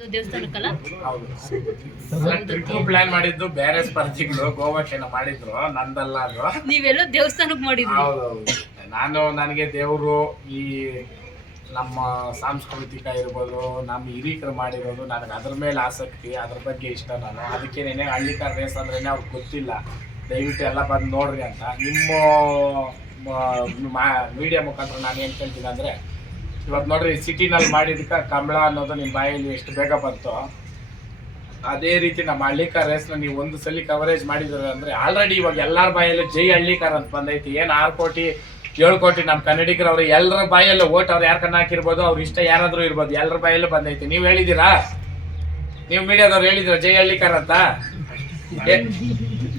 ಅದು ದೇವಸ್ಥಾನಕ್ಕಲ್ಲ? ಹೌದು trip plan ಮಾಡಿದ್ದು ಬೇರೆ ಸ್ಪರ್ಧಿಗಳು ಗೋವಾಕ್ಕೆ ಮಾಡಿದ್ರು ನಂದಲ್ಲ ಅದು. ನೀವೆಲ್ಲ ದೇವಸ್ಥಾನಕ್ಕೆ ಮಾಡಿದ್ರಿ. ಹೌದು ನಾನು ನನಗೆ ದೇವರು ಈ ನಮ್ಮ ಸಾಂಸ್ಕೃತಿಕ ಇರ್ಬೋದು ನಮ್ಮ ಹಿರೀಕರು ಮಾಡಿರೋದು ನನಗೆ ಅದ್ರ ಮೇಲೆ ಆಸಕ್ತಿ ಅದ್ರ ಬಗ್ಗೆ ಇಷ್ಟ ನಾನು. ಅದಕ್ಕೆ ನೆನೆ ಹಳ್ಳಿಕಾರ್ ರೇಸ್ ಅಂದ್ರೇನೆ ಅವ್ರಿಗೆ ಗೊತ್ತಿಲ್ಲ. ದಯವಿಟ್ಟು ಎಲ್ಲ ಬಂದು ನೋಡ್ರಿ ಅಂತ. ನಿಮ್ಮ ಮೀಡಿಯಾ ಮುಖಾಂತರ ನಾನು ಏನು ಕೇಳ್ತೀನಿ ಅಂದರೆ ಇವತ್ತು ನೋಡ್ರಿ, ಸಿಟಿನಲ್ಲಿ ಮಾಡಿದಕ್ಕೆ ಕಂಬಳ ಅನ್ನೋದು ನಿಮ್ಮ ಬಾಯಲ್ಲಿ ಎಷ್ಟು ಬೇಗ ಬಂತು, ಅದೇ ರೀತಿ ನಮ್ಮ ಹಳ್ಳಿಕಾರ್ ರೇಸ್ನ ನೀವು ಒಂದು ಸಲ ಕವರೇಜ್ ಮಾಡಿದ್ರೆ ಅಂದರೆ ಆಲ್ರೆಡಿ ಇವಾಗ ಎಲ್ಲರ ಬಾಯಲ್ಲೂ ಜೈ ಹಳ್ಳಿಕಾರ್ ಅಂತ ಬಂದೈತಿ. ಏನು ಆರು ಕೋಟಿ, ಏಳು ಕೋಟಿ ನಮ್ಮ ಕನ್ನಡಿಗರು ಅವ್ರು ಎಲ್ಲರ ಬಾಯಲ್ಲೂ ಓಟ್ ಅವ್ರು ಯಾರು ಕಣ್ಣಾಕಿರ್ಬೋದು ಹಾಕಿರ್ಬೋದು, ಅವ್ರ ಇಷ್ಟ ಯಾರಾದರೂ ಇರ್ಬೋದು ಎಲ್ಲರ ಬಾಯಲ್ಲೂ ಬಂದೈತಿ. ನೀವು ಹೇಳಿದ್ದೀರಾ? ನೀವು ಮೀಡಿಯಾದವ್ರು ಹೇಳಿದ್ರ ಜೈ ಹಳ್ಳಿಕಾರ್ ಅಂತ?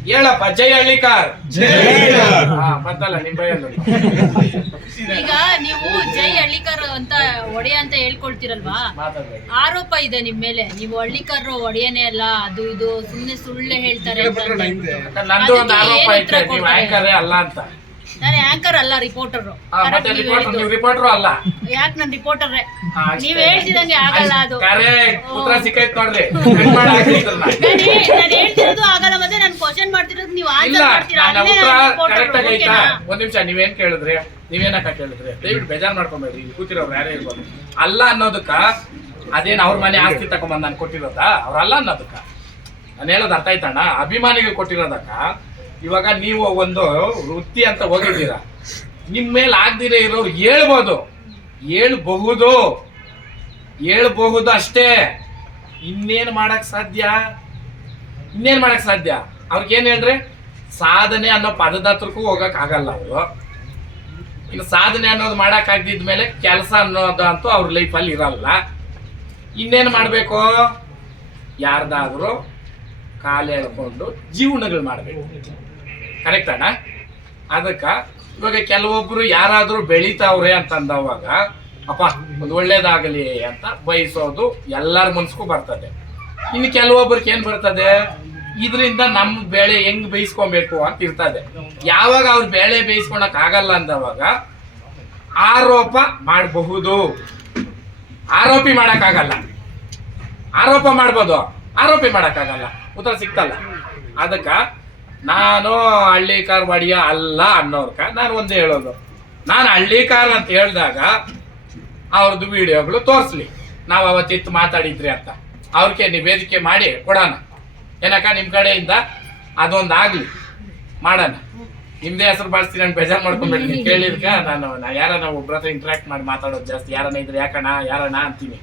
ಹೇಳಪ್ಪ ಜೈ ಹಳ್ಳಿಕಾರ್. ಮತ್ತಲ್ಲ ಬಂತಲ್ಲ ನಿಮ್ ಬಾಯಲ್ಲೂ. ಈಗ ನೀವು ಜೈ ಹಳ್ಳಿಕಾರ್ ಅಂತ ಒಡೆಯ ಅಂತ ಹೇಳ್ಕೊಳ್ತಿರಲ್ವಾ? ಆರೋಪ ಇದೆ ನಿಮ್ ಮೇಲೆ. ನೀವು ಹಳ್ಳಿಕರ್ ಒಡೆಯನೇ ಅಲ್ಲ ಅದು ಇದು ಸುಮ್ನೆ ಸುಳ್ಳು ಹೇಳ್ತಾರೆ. ನಂದು ಒಂದು ಆರೋಪ ಐತೆ ನೀವು? ಆಂಕರೇ ಅಲ್ಲ ಅಂತ. ನಾನು ಆಂಕರ್ ಅಲ್ಲ ರಿಪೋರ್ಟರ್ ರಿಪೋರ್ಟರ್ ಅಲ್ಲ. ಯಾಕೆ ನಾನು ರಿಪೋರ್ಟರ್. ನೀವ್ ಹೇಳ್ತಿದಂಗೆ ಆಗಲ್ಲ ಅದು. ಕರೆಕ್ಟ್ ಉತ್ತರ ಸಿಕ್ಕೈತ್ ನೋಡ್ರಿ. ನಾನು ಹೇಳ್ತಿರೋದು ಆಗಲ್ಲ. ಇಲ್ಲ ನನ್ನ ಉತ್ತರ ಕರೆಕ್ಟ್ ಆಗಿ ಒಂದ್ ನಿಮಿಷ ನೀವೇನ್ ಕೇಳಿದ್ರಿ? ನೀವೇನಕ್ಕ ಕೇಳಿದ್ರಿ? ದಯವಿಟ್ಟು ಬೇಜಾರ್ ಮಾಡ್ಕೊಂಬೇಡ್ರಿ ಇಲ್ಲಿ ಕೂತಿರೋರು ಯಾರೇ ಇರ್ಬೋದು. ಅಲ್ಲ ಅನ್ನೋದಕ್ಕ ಅದೇನ್ ಅವ್ರ ಮನೆ ಆಸ್ತಿ ತಗೊಂಬಂದ್ ನಾನು ಕೊಟ್ಟಿರೋದಾ? ಅವ್ರಲ್ಲ ಅನ್ನೋದಕ್ಕ. ನಾನು ಹೇಳೋದು ಅರ್ಥ ಆಯ್ತಣ್ಣ? ಅಭಿಮಾನಿಗಳು ಕೊಟ್ಟಿರೋದಕ್ಕ. ಇವಾಗ ನೀವು ಒಂದು ವೃತ್ತಿ ಅಂತ ಹೋಗಿದ್ದೀರಾ. ನಿಮ್ ಮೇಲೆ ಆಗ್ದಿರೇ ಇರೋರು ಹೇಳ್ಬೋದು. ಹೇಳ್ಬಹುದು. ಹೇಳ್ಬಹುದು ಅಷ್ಟೇ. ಇನ್ನೇನು ಮಾಡಕ್ ಸಾಧ್ಯ? ಇನ್ನೇನ್ ಮಾಡಕ್ ಸಾಧ್ಯ? ಅವ್ರಿಗೆ ಏನ್ ಹೇಳ್ರಿ ಸಾಧನೆ ಅನ್ನೋ ಪದದ ಹತ್ರಕ್ಕೂ ಹೋಗಕ್ ಆಗಲ್ಲ ಅವರು ಇನ್ನು ಸಾಧನೆ ಅನ್ನೋದು ಮಾಡಕ್ ಮೇಲೆ ಕೆಲಸ ಅನ್ನೋದು ಅಂತೂ ಅವ್ರ ಲೈಫಲ್ಲಿ ಇರಲ್ಲ. ಇನ್ನೇನು ಮಾಡಬೇಕು? ಯಾರ್ದಾದ್ರೂ ಕಾಲು ಎಳ್ಕೊಂಡು ಜೀವನಗಳು ಮಾಡಬೇಕು. ಕರೆಕ್ಟ್ ಅಣ್ಣ? ಅದಕ್ಕ ಇವಾಗ ಕೆಲವೊಬ್ಬರು ಯಾರಾದರೂ ಬೆಳಿತಾವ್ರೆ ಅಂತಂದವಾಗ, ಅಪ್ಪ, ಒಂದು ಒಳ್ಳೇದಾಗಲಿ ಅಂತ ಬಯಸೋದು ಎಲ್ಲರ ಮನ್ಸ್ಗೂ ಬರ್ತದೆ. ಇನ್ನು ಕೆಲವೊಬ್ರಿಗೆ ಏನು ಬರ್ತದೆ? ಇದರಿಂದ ನಮ್ಮ ಬೆಳೆ ಹೆಂಗ್ ಬೇಯಿಸ್ಕೊಬೇಕು ಅಂತ ಇರ್ತದೆ ಯಾವಾಗ ಅವ್ರ ಬೇಳೆ ಬೇಯಿಸ್ಕೊಳಕ್ ಆಗಲ್ಲ ಅಂದವಾಗ ಆರೋಪ ಮಾಡಬಹುದು. ಆರೋಪಿ ಮಾಡಕ್ಕಾಗಲ್ಲ ಆರೋಪ ಮಾಡ್ಬೋದು. ಆರೋಪಿ ಮಾಡಕ್ಕಾಗಲ್ಲ ಉತ್ತರ ಸಿಕ್ತಲ್ಲ. ಅದಕ್ಕ ನಾನು ಹಳ್ಳಿಕಾರ್ ಬಡಿಯ ಅಲ್ಲ ಅನ್ನೋರ್ಕ ನಾನು ಒಂದೇ ಹೇಳೋದು. ನಾನು ಹಳ್ಳಿಕಾರ್ ಅಂತ ಹೇಳಿದಾಗ ಅವ್ರದ್ದು ವಿಡಿಯೋಗಳು ತೋರಿಸ್ಲಿ. ನಾವು ಅವತ್ತಿತ್ತು ಮಾತಾಡಿದ್ರಿ ಅಂತ. ಅವ್ರಿಗೆ ನಿವೇದಿಕೆ ಮಾಡಿ ಕೊಡೋಣ. ಏನಕ್ಕ ನಿಮ್ಮ ಕಡೆಯಿಂದ ಅದೊಂದು ಆಗ್ಲಿ. ಮಾಡೋಣ. ನಿಮ್ದೇ ಹೆಸರು ಬಳಸ್ತೀನಿ ನಾನು ಬೇಜಾರು ಮಾಡ್ಕೊಂಡ್ಬಿಡಿ ನೀವು ಕೇಳಿದ್ಕ ನಾನು ನಾ ಯಾರನ್ನ ಒಬ್ರ ಹತ್ರ ಇಂಟ್ರಾಕ್ಟ್ ಮಾಡಿ ಮಾತಾಡೋದು ಜಾಸ್ತಿ. ಯಾರನ್ನ ಇದ್ರೆ ಯಾಕಣ್ಣ, ಯಾರಣ್ಣ ಅಂತೀನಿ.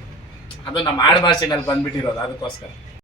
ಅದು ನಮ್ಮ ಆಡು ಭಾಷೆನಲ್ಲಿ ಬಂದ್ಬಿಟ್ಟಿರೋದು, ಅದಕ್ಕೋಸ್ಕರ.